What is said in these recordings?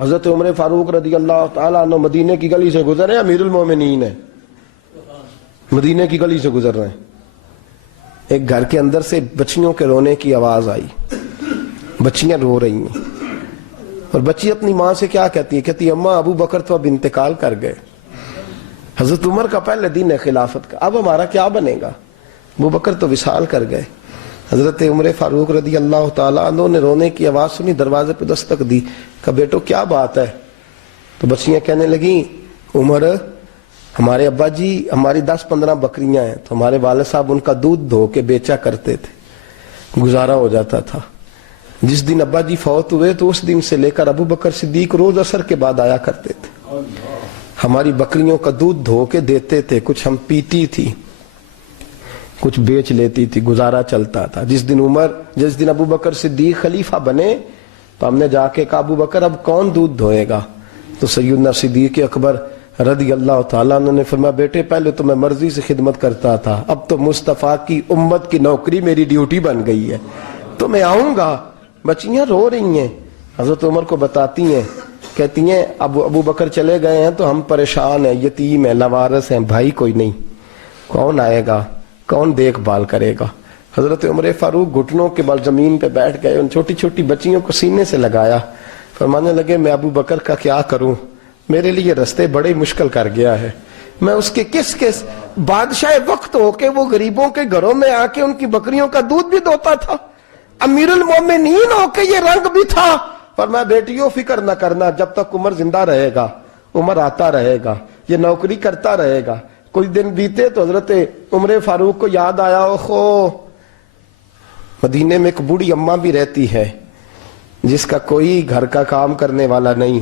حضرت عمر فاروق رضی اللہ تعالیٰ عنہ مدینے کی گلی سے گزرے، امیر المومنین ہے، مدینے کی گلی سے گزر رہے ہیں، ایک گھر کے اندر سے بچیوں کے رونے کی آواز آئی، بچیاں رو رہی ہیں، اور بچی اپنی ماں سے کیا کہتی ہے؟ کہتی ہے اماں ابو بکر تو اب انتقال کر گئے، حضرت عمر کا پہلے دن ہے خلافت کا، اب ہمارا کیا بنے گا؟ ابو بکر تو وصال کر گئے۔ حضرت عمر فاروق رضی اللہ تعالیٰ عنہ نے رونے کی آواز سنی، دروازے پہ دستک دی، کہا بیٹو کیا بات ہے؟ تو بچیاں کہنے لگیں عمر ہمارے ابا جی ہماری 10-15 بکریاں ہیں، تو ہمارے والد صاحب ان کا دودھ دھو کے بیچا کرتے تھے، گزارا ہو جاتا تھا۔ جس دن ابا جی فوت ہوئے تو اس دن سے لے کر ابو بکر صدیق روز عصر کے بعد آیا کرتے تھے، ہماری بکریوں کا دودھ دھو کے دیتے تھے، کچھ ہم پیتی تھی، کچھ بیچ لیتی تھی، گزارا چلتا تھا۔ جس دن ابو بکر صدیق خلیفہ بنے تو ہم نے جا کے کہا ابو بکر اب کون دودھ دھوئے گا؟ تو سیدنا صدیق اکبر رضی اللہ تعالیٰ عنہ نے فرمایا بیٹے پہلے تو میں مرضی سے خدمت کرتا تھا، اب تو مصطفیٰ کی امت کی نوکری میری ڈیوٹی بن گئی ہے، تو میں آؤں گا۔ بچیاں رو رہی ہیں، حضرت عمر کو بتاتی ہیں، کہتی ہیں ابو بکر چلے گئے ہیں تو ہم پریشان ہیں، یتیم ہیں، لاوارث ہیں، بھائی کوئی نہیں، کون آئے گا، کون دیکھ بھال کرے گا؟ حضرت عمر فاروق گھٹنوں کے بل زمین پہ بیٹھ گئے، ان چھوٹی چھوٹی بچیوں کو سینے سے لگایا، فرمانے لگے میں ابو بکر کا کیا کروں، میرے لیے رستے بڑے مشکل کر گیا ہے، میں اس کے کس بادشاہ وقت ہو کے وہ غریبوں کے گھروں میں آ کے ان کی بکریوں کا دودھ بھی دوتا تھا، امیر المومنین ہو کے یہ رنگ بھی تھا۔ فرمایا بیٹیوں فکر نہ کرنا، جب تک عمر زندہ رہے گا، عمر آتا رہے گا، یہ نوکری کرتا رہے گا۔ کچھ دن بیتے تو حضرت عمر فاروق کو یاد آیا اوہو مدینے میں ایک بوڑھی اماں بھی رہتی ہے جس کا کوئی گھر کا کام کرنے والا نہیں،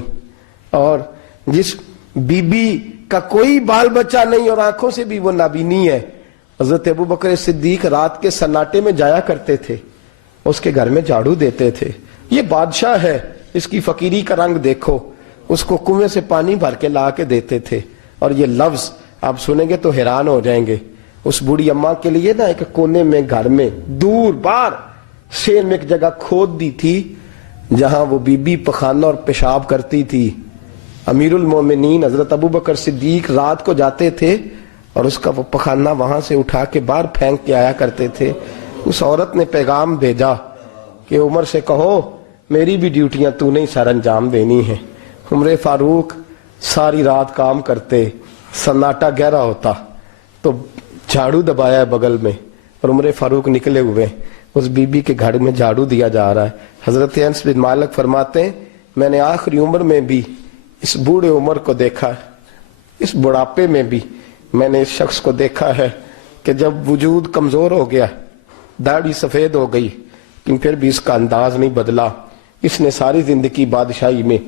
اور جس بی بی کا کوئی بال بچہ نہیں، اور آنکھوں سے بھی وہ نابینی ہے۔ حضرت ابو بکر صدیق رات کے سناٹے میں جایا کرتے تھے، اس کے گھر میں جھاڑو دیتے تھے، یہ بادشاہ ہے، اس کی فقیری کا رنگ دیکھو، اس کو کنویں سے پانی بھر کے لا کے دیتے تھے۔ اور یہ لفظ آپ سنیں گے تو حیران ہو جائیں گے، اس بوڑھی اماں کے لیے نا ایک کونے میں گھر میں دور بار شیر میں ایک جگہ کھود دی تھی جہاں وہ بی بی پخانہ اور پیشاب کرتی تھی۔ امیر المومنین حضرت ابو بکر صدیق رات کو جاتے تھے اور اس کا وہ پخانہ وہاں سے اٹھا کے باہر پھینک کے آیا کرتے تھے۔ اس عورت نے پیغام بھیجا کہ عمر سے کہو میری بھی ڈیوٹیاں تو نہیں سر انجام دینی ہیں۔ عمر فاروق ساری رات کام کرتے، سناٹا گہرا ہوتا تو جھاڑو دبایا ہے بغل میں، اور عمر فاروق نکلے ہوئے، اس بی بی کے گھر میں جھاڑو دیا جا رہا ہے۔ حضرت انس بن مالک فرماتے ہیں میں نے آخری عمر میں بھی اس بوڑھے عمر کو دیکھا ہے، اس بڑھاپے میں بھی میں نے اس شخص کو دیکھا ہے کہ جب وجود کمزور ہو گیا، داڑھی سفید ہو گئی، لیکن پھر بھی اس کا انداز نہیں بدلا، اس نے ساری زندگی بادشاہی میں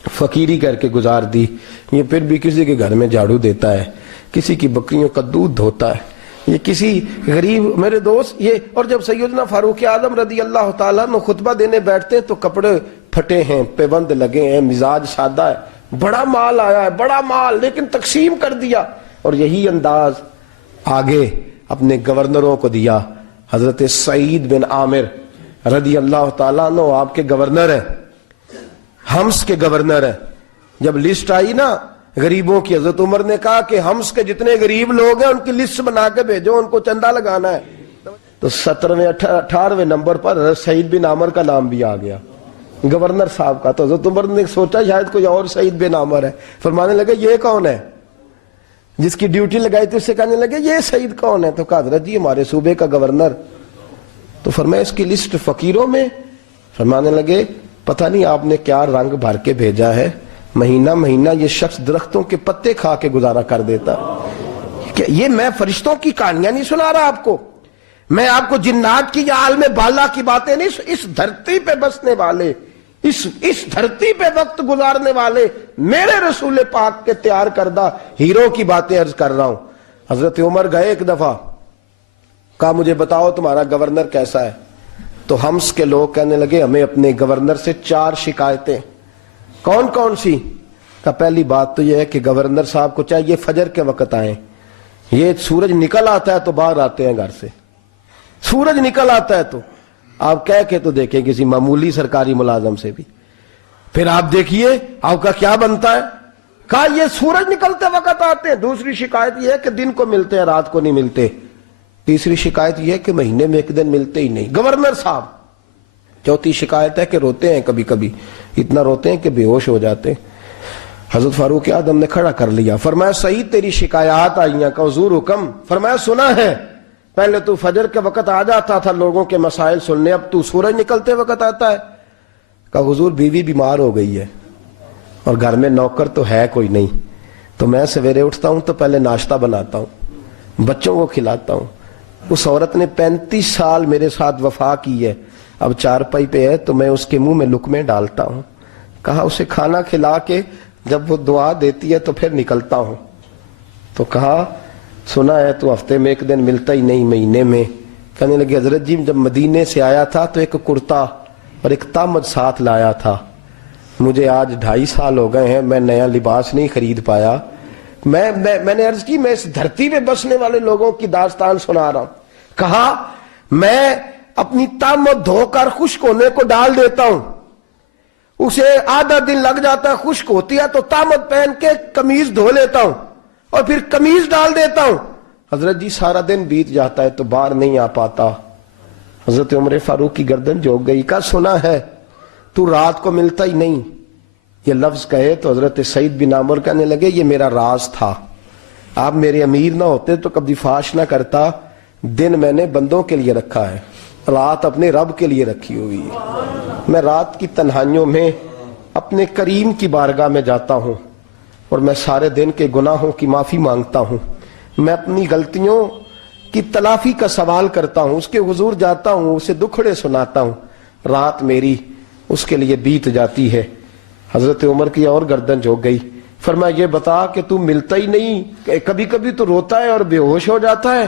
فقیری کر کے گزار دی، یہ پھر بھی کسی کے گھر میں جھاڑو دیتا ہے، کسی کی بکریوں کا دودھ دھوتا ہے، یہ کسی غریب میرے دوست یہ۔ اور جب سیدنا فاروق اعظم رضی اللہ تعالیٰ عنہ خطبہ دینے بیٹھتے ہیں تو کپڑے پھٹے ہیں، پیبند لگے ہیں، مزاج سادہ ہے، بڑا مال آیا ہے، بڑا مال، لیکن تقسیم کر دیا، اور یہی انداز آگے اپنے گورنروں کو دیا۔ حضرت سعید بن عامر رضی اللہ تعالیٰ عنہ آپ کے گورنر ہیں، حمص کے گورنر ہیں۔ جب لسٹ آئی نا غریبوں کی، حضرت عمر نے کہا کہ حمص کے جتنے غریب لوگ ہیں ان کی لسٹ بنا کے بھیجو، ان کو چندہ لگانا ہے۔ تو 17ویں 18ویں نمبر پر حضرت سعید بن عامر کا نام بھی آ گیا، گورنر صاحب کا۔ تو حضرت عمر نے سوچا شاید کوئی اور سعید بن عامر ہے، فرمانے لگے یہ کون ہے؟ جس کی ڈیوٹی لگائی تھی اس سے کہنے لگے یہ سعید کون ہے؟ تو کہا حضرت جی ہمارے صوبے کا گورنر۔ تو فرمایا اس کی لسٹ فقیروں میں؟ فرمانے لگے پتہ نہیں آپ نے کیا رنگ بھر کے بھیجا ہے، مہینہ مہینہ یہ شخص درختوں کے پتے کھا کے گزارا کر دیتا۔ کہ یہ میں فرشتوں کی کہانیاں نہیں سنا رہا آپ کو، میں آپ کو جنات کی یا عالم بالا کی باتیں نہیں، اس دھرتی پہ بسنے والے، اس دھرتی پہ وقت گزارنے والے میرے رسول پاک کے تیار کردہ ہیرو کی باتیں عرض کر رہا ہوں۔ حضرت عمر گئے ایک دفعہ، کہا مجھے بتاؤ تمہارا گورنر کیسا ہے؟ تو حمص کے لوگ کہنے لگے ہمیں اپنے گورنر سے 4 شکایتیں۔ کون کون سی؟ کہ پہلی بات تو یہ ہے کہ گورنر صاحب کو چاہیے فجر کے وقت آئیں، یہ سورج نکل آتا ہے تو باہر آتے ہیں گھر سے، سورج نکل آتا ہے تو آپ کہہ کے تو دیکھیں کسی معمولی سرکاری ملازم سے بھی، پھر آپ دیکھیے آپ کا کیا بنتا ہے. کہا یہ سورج نکلتے وقت آتے ہیں. دوسری شکایت یہ ہے کہ دن کو ملتے ہیں رات کو نہیں ملتے. تیسری شکایت یہ ہے کہ مہینے میں ایک دن ملتے ہی نہیں. گورنر صاحب. چوتھی شکایت ہے کہ روتے ہیں کبھی کبھی, اتنا روتے ہیں کہ بے ہوش ہو جاتے ہیں. حضرت فاروق اعظم نے کھڑا کر لیا, فرمایا سعید تیری شکایات آئی ہیں. کہ حضور حکم. فرمایا سنا ہے, پہلے تو فجر کے وقت آ جاتا تھا لوگوں کے مسائل سننے, اب تو سورج نکلتے وقت آتا ہے. کہ حضور بیوی بیمار ہو گئی ہے اور گھر میں نوکر تو ہے کوئی نہیں, تو میں سویرے اٹھتا ہوں تو پہلے ناشتہ بناتا ہوں, بچوں کو کھلاتا ہوں. اس عورت نے 35 سال میرے ساتھ وفا کی ہے, اب چارپائی پہ ہے تو میں اس کے منہ میں لقمے ڈالتا ہوں. کہا اسے کھانا کھلا کے جب وہ دعا دیتی ہے تو پھر نکلتا ہوں. تو کہا سنا ہے تو ہفتے میں ایک دن ملتا ہی نہیں, مہینے میں. کہنے لگے حضرت جی جب مدینے سے آیا تھا تو ایک کرتا اور ایک تامد ساتھ لایا تھا, مجھے آج 2.5 سال ہو گئے ہیں, میں نیا لباس نہیں خرید پایا. میں نے عرض کی میں اس دھرتی پہ بسنے والے لوگوں کی داستان سنا رہا ہوں. کہا میں اپنی تامد دھو کر خشک ہونے کو ڈال دیتا ہوں, اسے آدھا دن لگ جاتا ہے, خشک ہوتی ہے تو تامد پہن کے قمیض دھو لیتا ہوں اور پھر قمیض ڈال دیتا ہوں. حضرت جی سارا دن بیت جاتا ہے تو باہر نہیں آ پاتا. حضرت عمر فاروق کی گردن جھک گئی. کہا سنا ہے تو رات کو ملتا ہی نہیں. یہ لفظ کہے تو حضرت سعید بن عامر کہنے لگے یہ میرا راز تھا, آپ میرے امیر نہ ہوتے تو کبھی فاش نہ کرتا. دن میں نے بندوں کے لیے رکھا ہے, رات اپنے رب کے لیے رکھی ہوئی ہے. میں رات کی تنہائیوں میں اپنے کریم کی بارگاہ میں جاتا ہوں اور میں سارے دن کے گناہوں کی معافی مانگتا ہوں. میں اپنی غلطیوں کی تلافی کا سوال کرتا ہوں, اس کے حضور جاتا ہوں, اسے دکھڑے سناتا ہوں. رات میری اس کے لیے بیت جاتی ہے. حضرت عمر کی اور گردن جھک گئی. فرمایا یہ بتا کہ تو ملتا ہی نہیں, کبھی کبھی تو روتا ہے اور بے ہوش ہو جاتا ہے.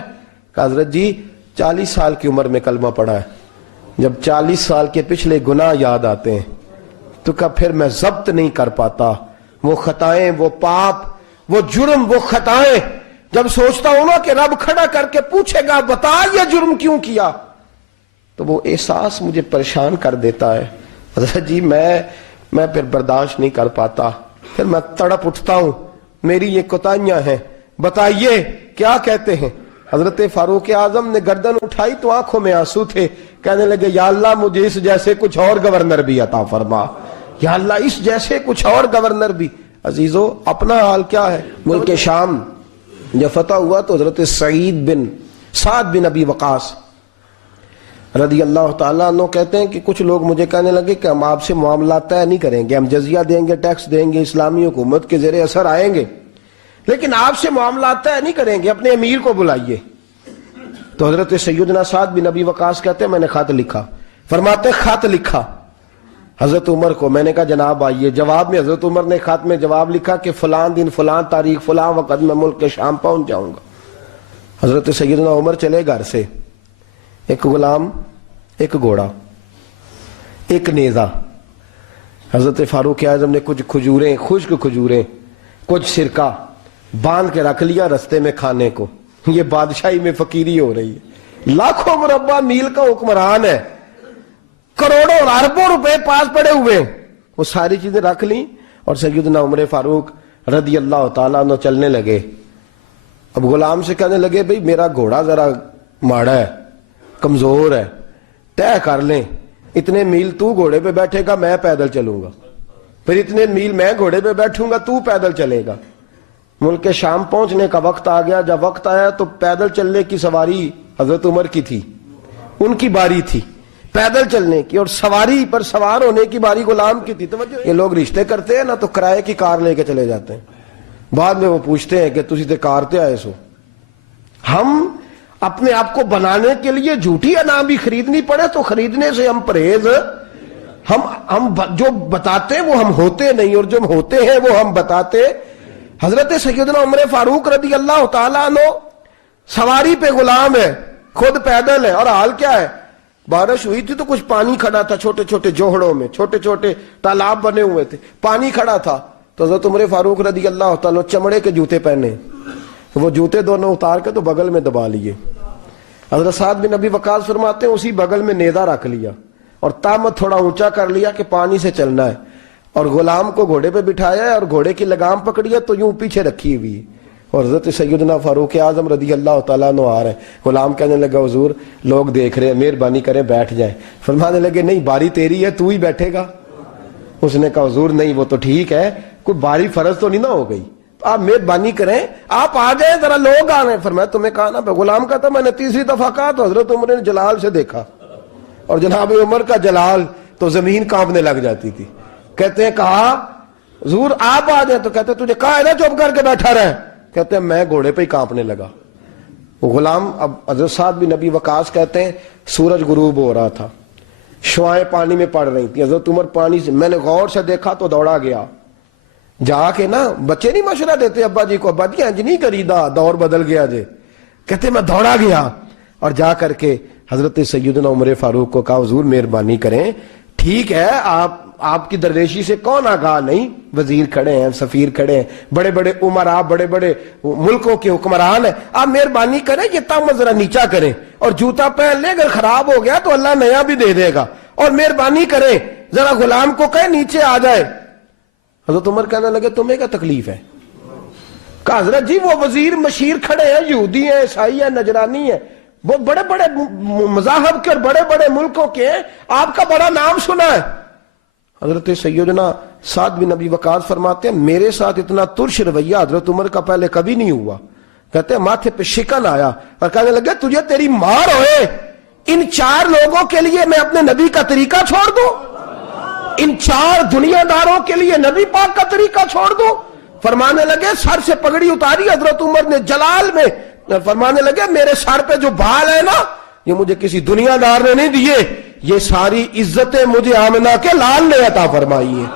کہ حضرت جی 40 سال کی عمر میں کلمہ پڑھا ہے, جب 40 سال کے پچھلے گناہ یاد آتے ہیں تو کہا پھر میں ضبط نہیں کر پاتا. وہ خطائیں, وہ پاپ, وہ جرم, وہ خطائیں جب سوچتا ہوں نا کہ رب کھڑا کر کے پوچھے گا بتا یہ جرم کیوں کیا, تو وہ احساس مجھے پریشان کر دیتا ہے. حضرت جی میں پھر برداشت نہیں کر پاتا, پھر میں تڑپ اٹھتا ہوں, میری یہ کوتاہیاں ہیں, بتائیے کیا کہتے ہیں. حضرت فاروق اعظم نے گردن اٹھائی تو آنکھوں میں آنسو تھے. کہنے لگے یا اللہ مجھے اس جیسے کچھ اور گورنر بھی عطا فرما, یا اللہ اس جیسے کچھ اور گورنر بھی. عزیزو اپنا حال کیا ہے. ملک شام جب فتح ہوا تو حضرت سعد بن ابی وقاص رضی اللہ تعالیٰ عنہ کہتے ہیں کہ کچھ لوگ مجھے کہنے لگے کہ ہم آپ سے معاملات طے نہیں کریں گے, ہم جزیہ دیں گے, ٹیکس دیں گے, اسلامی حکومت کے زیر اثر آئیں گے, لیکن آپ سے معاملات طے نہیں کریں گے, اپنے امیر کو بلائیے. تو حضرت سیدنا سعد بن ابی وقاص کہتے ہیں میں نے خط لکھا. فرماتے خط لکھا حضرت عمر کو. میں نے کہا جناب آئیے. جواب میں حضرت عمر نے خط میں جواب لکھا کہ فلاں دن فلاں تاریخ فلاں وقت میں ملک شام پہنچ جاؤں گا. حضرت سیدنا عمر چلے گھر سے, ایک غلام, ایک گھوڑا, ایک نیزہ. حضرت فاروق اعظم نے کچھ کھجوریں, خشک کھجوریں, کچھ سرکہ باندھ کے رکھ لیا رستے میں کھانے کو. یہ بادشاہی میں فقیری ہو رہی ہے. لاکھوں مربع میل کا حکمران ہے, کروڑوں اور اربوں روپے پاس پڑے ہوئے, وہ ساری چیزیں رکھ لیں اور سیدنا عمر فاروق رضی اللہ تعالیٰ عنہ چلنے لگے. اب غلام سے کہنے لگے بھئی میرا گھوڑا ذرا ماڑا ہے, کمزور ہے, طے کر لیں اتنے میل تو گھوڑے پہ بیٹھے گا, میں پیدل چلوں گا, پھر اتنے میل میں گھوڑے پہ بیٹھوں گا, تو پیدل چلے گا. ملک شام پہنچنے کا وقت آ گیا. جب وقت آیا تو پیدل چلنے کی سواری حضرت عمر کی تھی, ان کی باری تھی پیدل چلنے کی, اور سواری پر سوار ہونے کی باری غلام کی تھی. توجہ, یہ لوگ رشتے کرتے ہیں نا تو کرائے کی کار لے کے چلے جاتے ہیں, بعد میں وہ پوچھتے ہیں کہ تسی تے کار تے آئے سو. ہم اپنے آپ کو بنانے کے لیے جھوٹی انعام بھی خریدنی پڑے تو خریدنے سے ہم پرہیز, ہم جو بتاتے ہیں وہ ہم ہوتے نہیں, اور جو ہم ہوتے ہیں وہ ہم بتاتے. حضرت سیدنا عمر فاروق رضی اللہ تعالیٰ عنہ سواری پہ غلام ہے, خود پیدل ہے, اور حال کیا ہے, بارش ہوئی تھی تو کچھ پانی کھڑا تھا, چھوٹے چھوٹے جوہڑوں میں چھوٹے چھوٹے تالاب بنے ہوئے تھے, پانی کھڑا تھا. تو حضرت عمر فاروق رضی اللہ تعالیٰ چمڑے کے جوتے پہنے, وہ جوتے دونوں اتار کے تو بغل میں دبا لیے. حضرت سعد بن ابی وقاص فرماتے ہیں اسی بغل میں نیزہ رکھ لیا اور تامت تھوڑا اونچا کر لیا کہ پانی سے چلنا ہے. اور غلام کو گھوڑے پہ بٹھایا ہے اور گھوڑے کی لگام پکڑی ہے تو یوں پیچھے رکھی ہوئی ہے، اور حضرت سیدنا فاروق اعظم رضی اللہ تعالیٰ عنہ آ رہے ہیں۔ غلام کہنے لگا حضور لوگ دیکھ رہے ہیں، مہربانی کریں بیٹھ جائیں۔ فرمانے لگے نہیں باری تیری ہے، تو ہی بیٹھے گا۔ اس نے کہا حضور نہیں وہ تو ٹھیک ہے، کوئی باری فرض تو نہیں نہ ہو گئی، آپ مہربانی کریں آپ آ جائیں، ذرا لوگ آ رہے ہیں۔ فرمایا تمہیں کہا نا، غلام کہتا میں نے تیسری دفعہ کہا تو حضرت عمر نے جلال سے دیکھا، اور جناب عمر کا جلال تو زمین کانپنے لگ جاتی تھی۔ کہتے ہیں کہا حضور آپ آ جائیں، تو کہتے تجھے کہا ہے نا چپ کر کے بیٹھا رہے، کہتے ہیں میں گھوڑے پہ ہی کانپنے لگا۔ غلام اب حضرت سعد بن نبی وقاص کہتے ہیں سورج غروب ہو رہا تھا، شعائیں پانی میں پڑ رہی تھی، حضرت عمر پانی سے، میں نے غور سے دیکھا تو دوڑا گیا، جا کے نا بچے نہیں مشورہ دیتے ابا جی کو، ابا جی انج نہیں کری دا، دور بدل گیا جے، کہتے میں دوڑا گیا اور جا کر کے حضرت سیدنا عمر فاروق کو کہا حضور مہربانی کریں، ٹھیک ہے آپ کی درویشی سے کون آگاہ نہیں، وزیر کھڑے ہیں، سفیر کھڑے ہیں، بڑے بڑے عمرا، بڑے بڑے ملکوں کے حکمران ہیں، آپ مہربانی کریں یہ تم ذرا نیچا کریں، اور جوتا پہن لے، اگر خراب ہو گیا تو اللہ نیا بھی دے دے گا، اور مہربانی کریں ذرا غلام کو کہیں نیچے آ جائے۔ حضرت عمر کہنے لگے تمہیں کیا تکلیف ہے؟ کہا حضرت جی وہ وزیر مشیر کھڑے ہیں، یہودی ہیں، عیسائی ہیں، نجرانی ہیں، وہ بڑے بڑے مذاہب کے اور بڑے بڑے ملکوں کے ہیں، آپ کا بڑا نام سنا ہے۔ حضرت سیدنا سعد بن نبی وقاص فرماتے ہیں میرے ساتھ اتنا ترش رویہ حضرت عمر کا پہلے کبھی نہیں ہوا، کہتے ہیں ماتھے پہ شکن آیا اور کہنے لگے تجھے تیری مار ہوئے، ان 4 لوگوں کے لیے میں اپنے نبی کا طریقہ چھوڑ دوں، ان 4 دنیا داروں کے لیے نبی پاک کا طریقہ چھوڑ دوں۔ فرمانے لگے سر سے پگڑی اتاری حضرت عمر نے جلال میں، فرمانے لگے میرے سر پہ جو بال ہے نا یہ مجھے کسی دنیا دار نے نہیں دیے، یہ ساری عزتیں مجھے آمنہ کے لال نے عطا فرمائی ہے،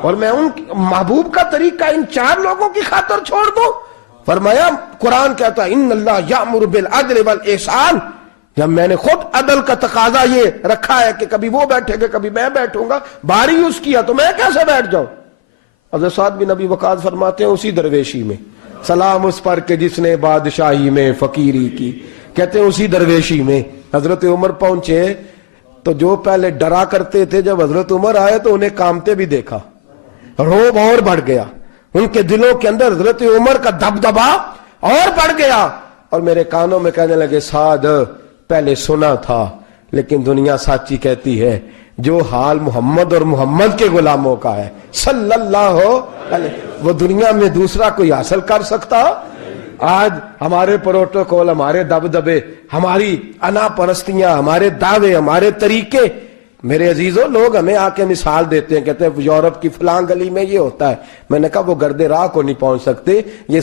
اور میں ان محبوب کا طریقہ ان 4 لوگوں کی خاطر چھوڑ دوں۔ فرمایا قرآن کہتا ہے ان اللہ یأمر بالعدل والاحسان، جب میں نے خود عدل کا تقاضا یہ رکھا ہے کہ کبھی وہ بیٹھے گا کبھی میں بیٹھوں گا، باری اس کیا تو میں کیسے بیٹھ جاؤں۔ حضرت سعد بن نبی وقاص فرماتے ہیں اسی درویشی میں سلام اس پر کہ جس نے بادشاہی میں فقیری کی، کہتے ہیں اسی درویشی میں حضرت عمر پہنچے تو جو پہلے ڈرا کرتے تھے جب حضرت عمر آئے تو انہیں کامتے بھی دیکھا، روب اور بڑھ گیا، ان کے دلوں کے اندر حضرت عمر کا دبدبا اور بڑھ گیا، اور میرے کانوں میں کہنے لگے سعد پہلے سنا تھا لیکن دنیا سچی کہتی ہے، جو حال محمد اور محمد کے غلاموں کا ہے صلی اللہ علیہ، وہ دنیا میں دوسرا کوئی حاصل کر سکتا؟ آج ہمارے پروٹوکول، ہمارے دبدبے، ہماری انا پرستیاں، ہمارے دعوے، ہمارے طریقے، میرے عزیزوں لوگ ہمیں آ کے مثال دیتے ہیں، کہتے ہیں یورپ کی فلاں گلی میں یہ ہوتا ہے، میں نے کہا وہ گردے راہ کو نہیں پہنچ سکتے، یہ